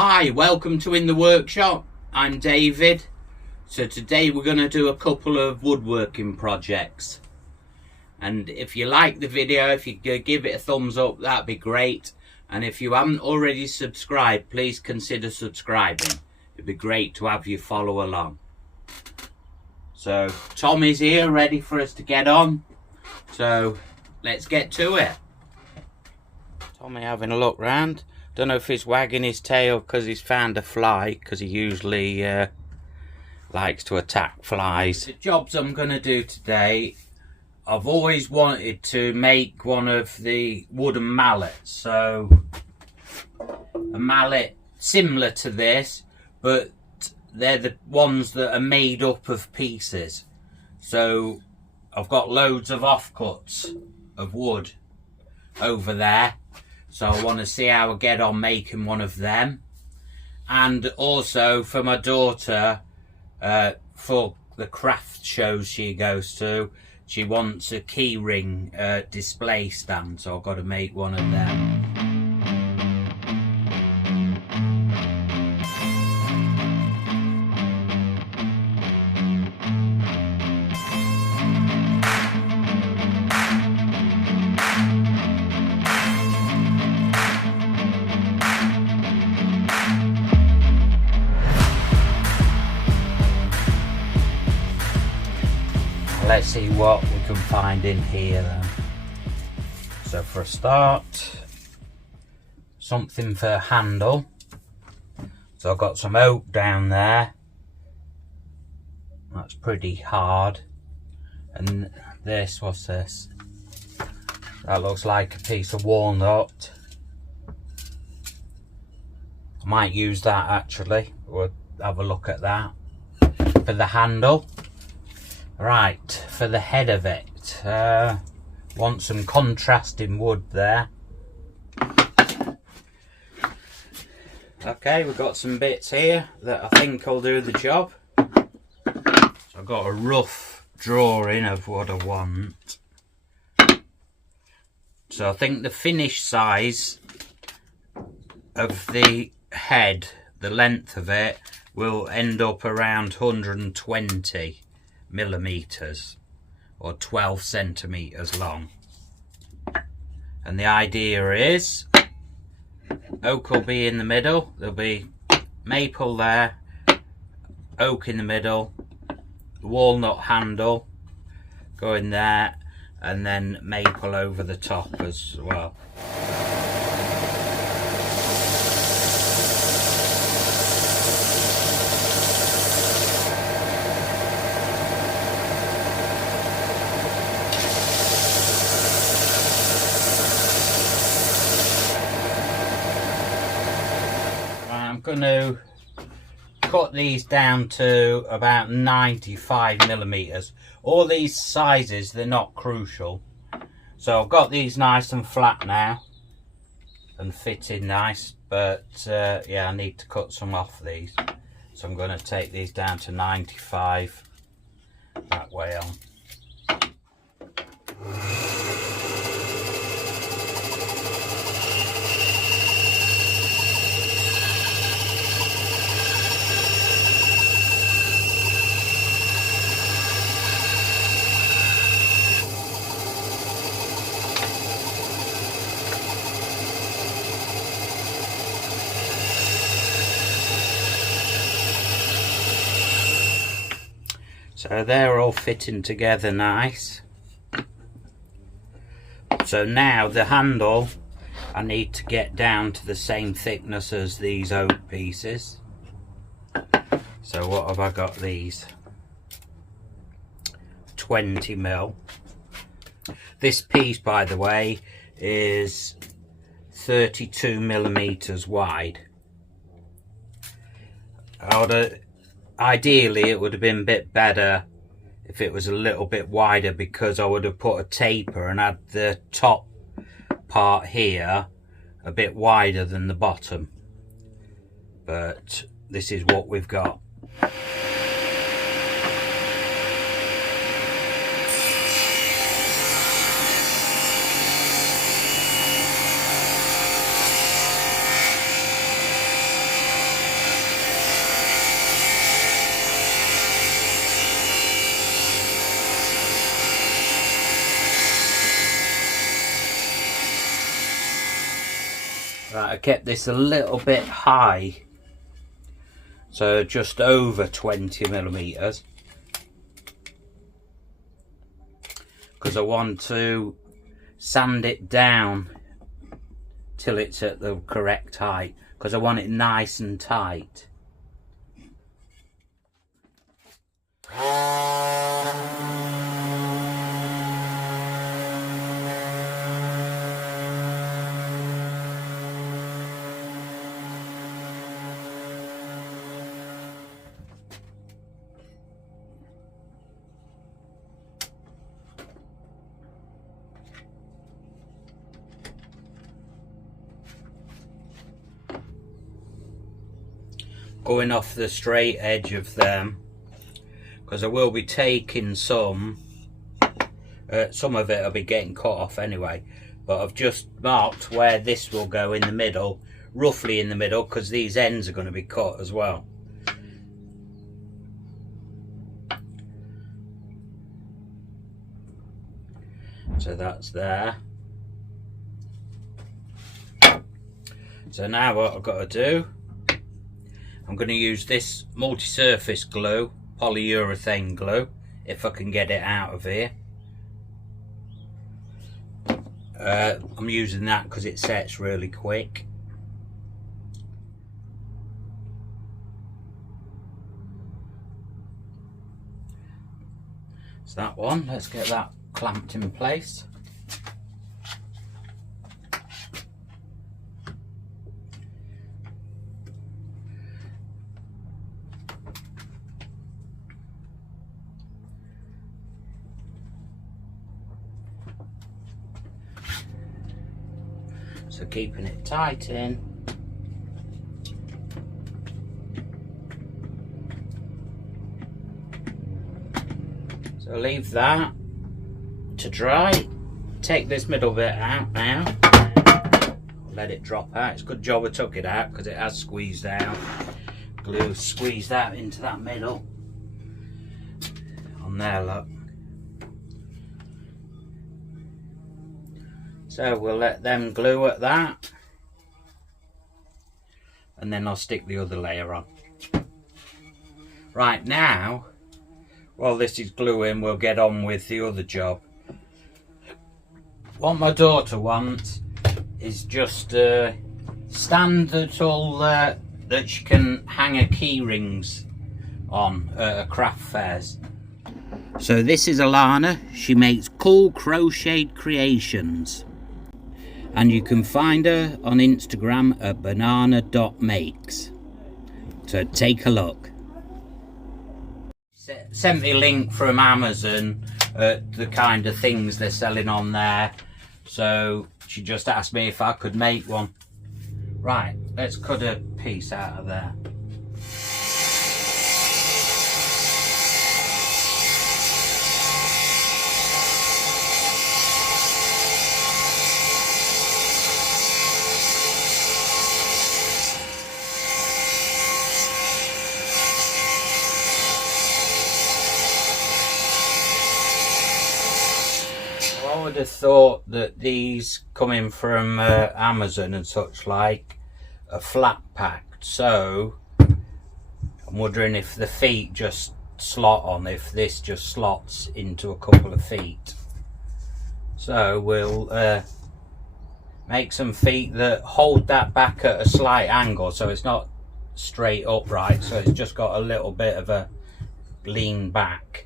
Hi, welcome to In The Workshop. I'm David. So today we're going to do a couple of woodworking projects. And if you like the video, if you could give it a thumbs up, that'd be great. And if you haven't already subscribed, please consider subscribing. It'd be great to have you follow along. So Tommy's here, ready for us to get on. So let's get to it. Tommy having a look round. Don't know if he's wagging his tail because he's found a fly, because he usually likes to attack flies. The jobs I'm going to do today, I've always wanted to make one of the wooden mallets. So a mallet similar to this, but they're the ones that are made up of pieces. So I've got loads of offcuts of wood over there. So I want to see how I get on making one of them. And also for my daughter, for the craft shows she goes to, she wants a keyring display stand, so I've got to make one of them. Let's see what we can find in here then. So for a start, something for a handle. So I've got some oak down there. That's pretty hard. And this, what's this? That looks like a piece of walnut. I might use that actually. We'll have a look at that. For the handle. Right, for the head of it, want some contrasting wood there. Okay, we've got some bits here that I think will do the job. So I've got a rough drawing of what I want. So I think the finished size of the head, the length of it, will end up around 120 millimeters or 12 centimeters long. And the idea is oak will be in the middle, there'll be maple there, oak in the middle, walnut handle going there, and then maple over the top as well. I'm going to cut these down to about 95 millimeters. All these sizes, they're not crucial. So I've got these nice and flat now and fitting nice, but yeah, I need to cut some off these. So I'm going to take these down to 95 that way on. So they're all fitting together nice. So now the handle, I need to get down to the same thickness as these oak pieces. So what have I got these? 20 mil. This piece, by the way, is 32 millimeters wide. Ideally it would have been a bit better if it was a little bit wider, because I would have put a taper and had the top part here a bit wider than the bottom. But this is what we've got. Right, I kept this a little bit high, so just over 20mm, because I want to sand it down till it's at the correct height, because I want it nice and tight. Going off the straight edge of them, because I will be taking some of it will be getting cut off anyway, but I've just marked where this will go in the middle, roughly in the middle, because these ends are going to be cut as well. So that's there. So now what I've got to do, I'm going to use this multi-surface glue, polyurethane glue, if I can get it out of here. I'm using that because it sets really quick. So that one, let's get that clamped in place. So keeping it tight in. So leave that to dry. Take this middle bit out now. Let it drop out. It's a good job I took it out because it has squeezed out. Glue squeezed out into that middle. On there, look. So we'll let them glue at that, and then I'll stick the other layer on. Right now, while this is gluing, we'll get on with the other job. What my daughter wants is just a stand that she can hang her key rings on at craft fairs. So this is Alana. She makes cool crocheted creations. And you can find her on Instagram at banana.makes. So take a look. Sent me a link from Amazon at the kind of things they're selling on there. So she just asked me if I could make one. Right, let's cut a piece out of there. I would have thought that these coming from Amazon and such like are flat packed, so I'm wondering if the feet just slot on, if this just slots into a couple of feet. So we'll make some feet that hold that back at a slight angle, so it's not straight upright, so it's just got a little bit of a lean back.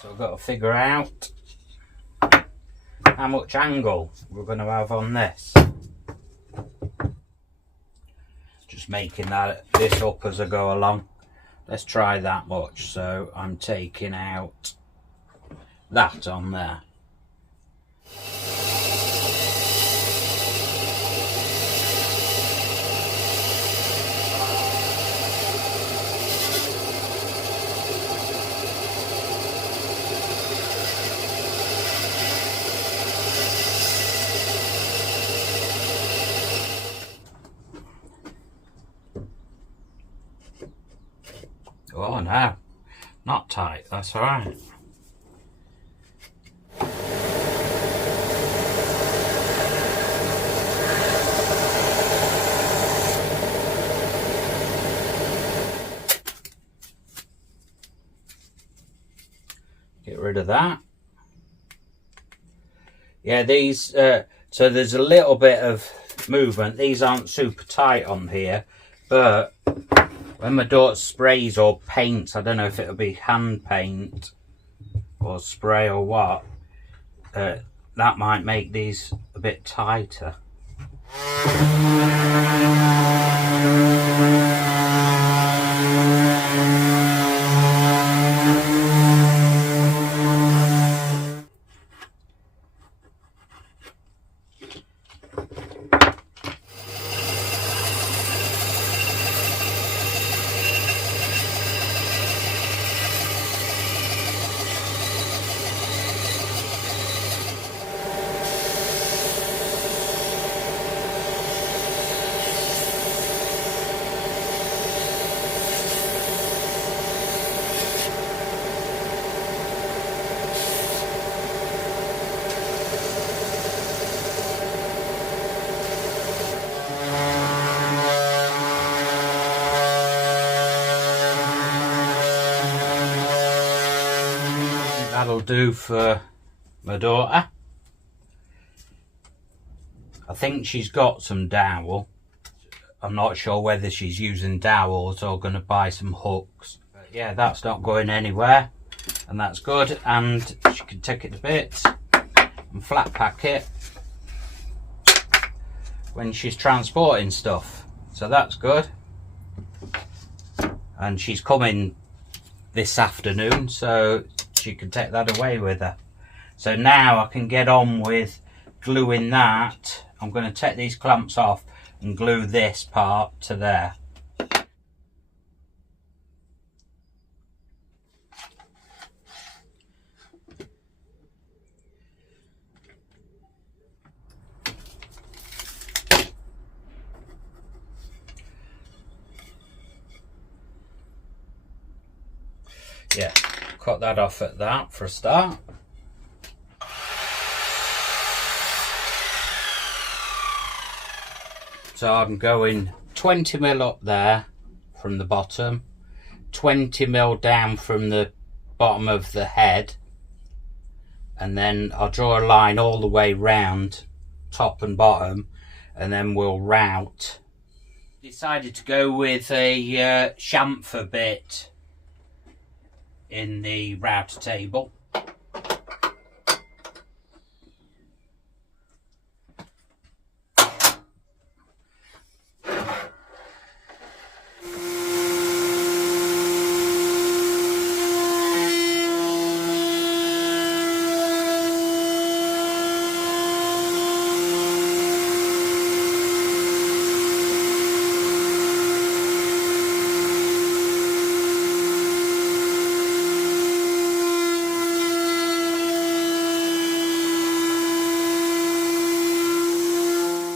So I've got to figure out how much angle we're going to have on this. Just making this up as I go along. Let's try that much. So I'm taking out that on there. Oh no, not tight, that's alright. Get rid of that. Yeah, these, so there's a little bit of movement. These aren't super tight on here, but when my daughter sprays or paints, I don't know if it'll be hand paint or spray or what, that might make these a bit tighter. That'll do for my daughter. I think she's got some dowel. I'm not sure whether she's using dowels or going to buy some hooks. But yeah, that's not going anywhere, and that's good. And she can take it to bits and flat pack it when she's transporting stuff. So that's good. And she's coming this afternoon, so she can take that away with her. So now I can get on with gluing that. I'm going to take these clamps off and glue this part to there. Yeah, cut that off at that for a start. So I'm going 20mm up there from the bottom, 20mm down from the bottom of the head, and then I'll draw a line all the way round top and bottom, and then we'll route. Decided to go with a chamfer bit in the router table.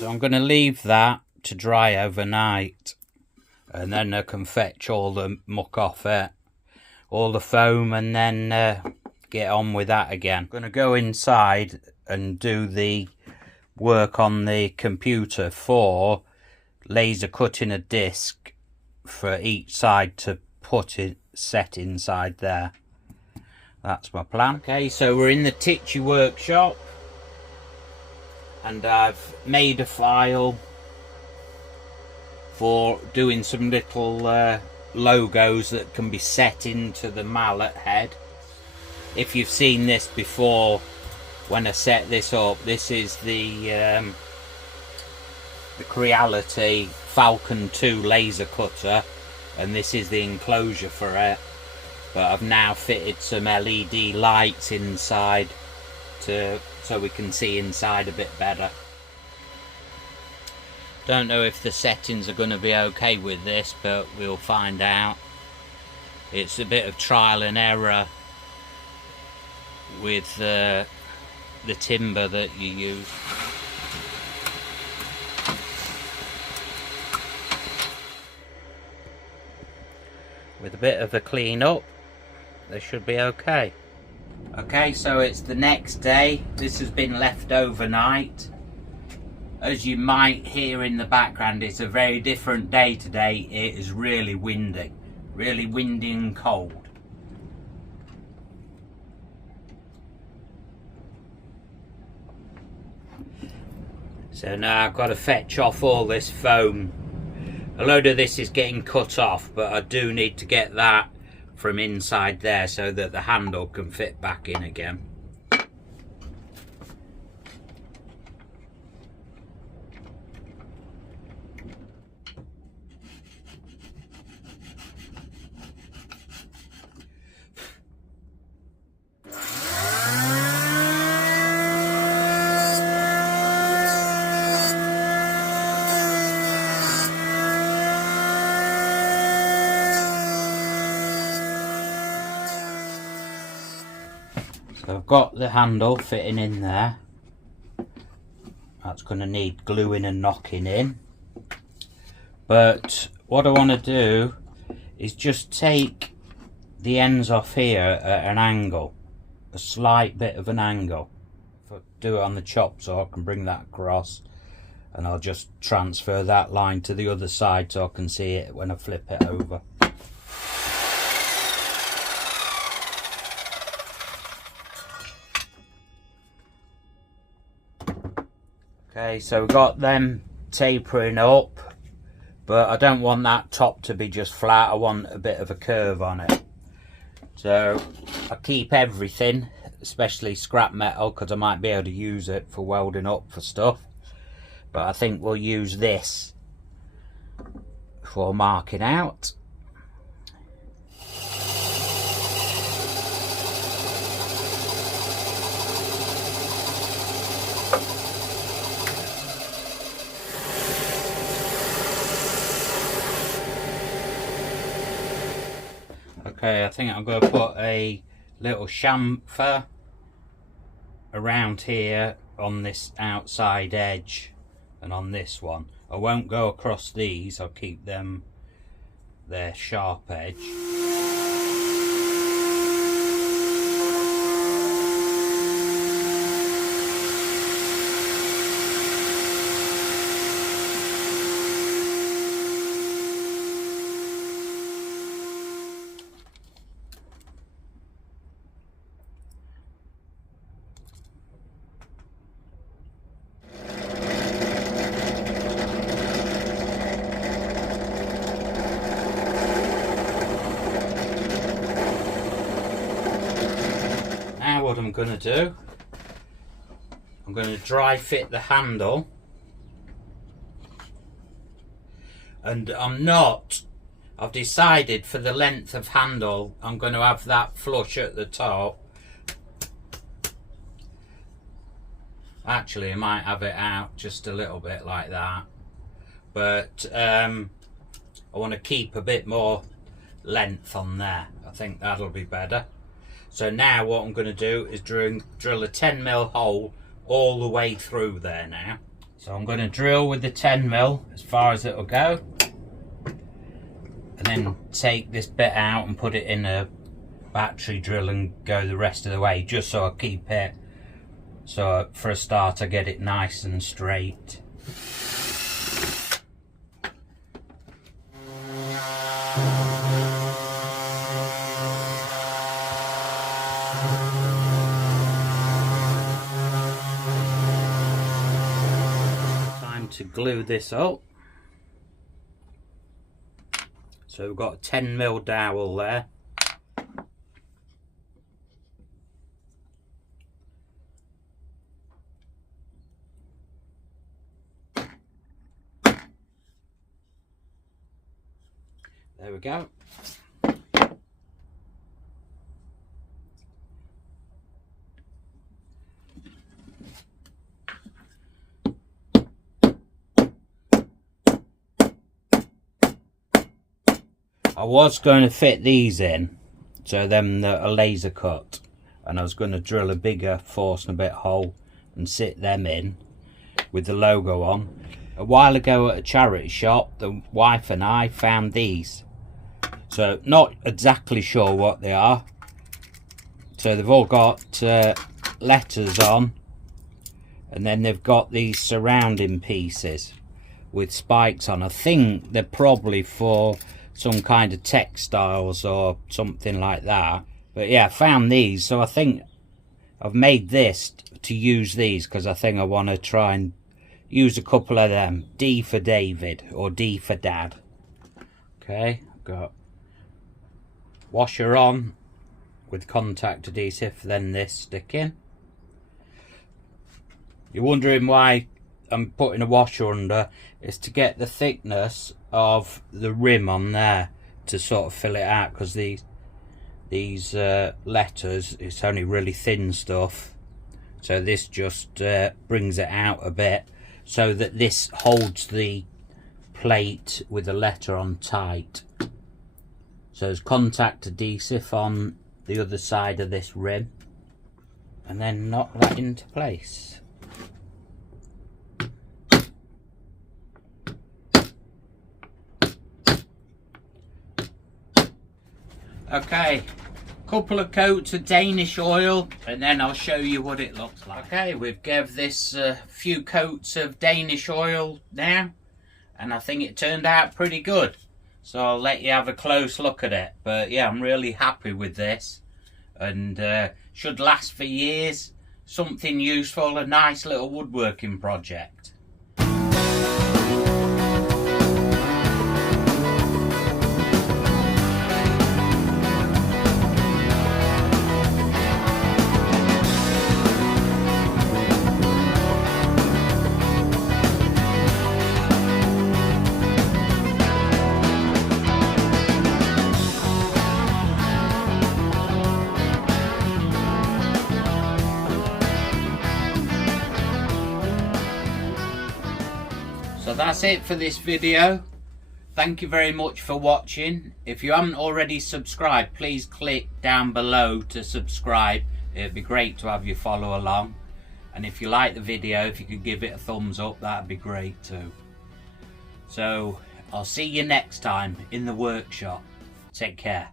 I'm going to leave that to dry overnight, and then I can fetch all the muck off it, all the foam, and then get on with that again. I'm going to go inside and do the work on the computer for laser cutting a disc for each side to put it set inside there. That's my plan. Okay, so we're in the Titchy workshop, and I've made a file for doing some little logos that can be set into the mallet head. If you've seen this before, when I set this up, this is the Creality Falcon 2 laser cutter, and this is the enclosure for it. But I've now fitted some LED lights inside so we can see inside a bit better. Don't know if the settings are going to be okay with this, but we'll find out. It's a bit of trial and error with the timber that you use. with a bit of a clean up, they should be okay. Okay, so it's the next day. This has been left overnight. As you might hear in the background, it's a very different day today. It is really windy and cold. So now I've got to fetch off all this foam. A load of this is getting cut off, but I do need to get that from inside there so that the handle can fit back in again. So I've got the handle fitting in there. That's going to need gluing and knocking in. But what I want to do is just take the ends off here at an angle, a slight bit of an angle. If I do it on the chop saw, I can bring that across, and I'll just transfer that line to the other side so I can see it when I flip it over. Okay, so we've got them tapering up, but I don't want that top to be just flat. I want a bit of a curve on it. So I keep everything, especially scrap metal, because I might be able to use it for welding up for stuff. But I think we'll use this for marking out. Okay, I think I'm going to put a little chamfer around here on this outside edge and on this one. I won't go across these, I'll keep them their sharp edge. What I'm going to do, I'm going to dry fit the handle, and I've decided for the length of handle I'm going to have that flush at the top. Actually I might have it out just a little bit like that, but I want to keep a bit more length on there. I think that'll be better. So now what I'm going to do is drill a 10mm hole all the way through there now. So I'm going to drill with the 10mm as far as it'll go, and then take this bit out and put it in a battery drill and go the rest of the way, just so I keep it, so for a start I get it nice and straight. To glue this up. So we've got a 10mm dowel there. There we go. I was going to fit these in, so them that are laser cut, and I was going to drill a bigger force and a bit hole and sit them in with the logo on. A while ago at a charity shop, the wife and I found these. So So not exactly sure what they are. So they've all got letters on, and then they've got these surrounding pieces with spikes on. I think they're probably for some kind of textiles or something like that. But yeah, I found these, so I think I've made this to use these because I think I want to try and use a couple of them. D for David or D for Dad. Okay, I've got washer on with contact adhesive, then this sticking. You're wondering why I'm putting a washer under. It's to get the thickness of the rim on there to sort of fill it out, because these letters, it's only really thin stuff, so this just brings it out a bit so that this holds the plate with the letter on tight. So there's contact adhesive on the other side of this rim, and then knock that into place. Okay, couple of coats of Danish oil, and then I'll show you what it looks like. Okay, we've gave this a few coats of Danish oil now, and I think it turned out pretty good. So I'll let you have a close look at it. But yeah, I'm really happy with this, and should last for years. Something useful, a nice little woodworking project. So that's it for this video. Thank you very much for watching. If you haven't already subscribed, please click down below to subscribe. It'd be great to have you follow along. And if you like the video, if you could give it a thumbs up, that'd be great too. So I'll see you next time in the workshop. Take care.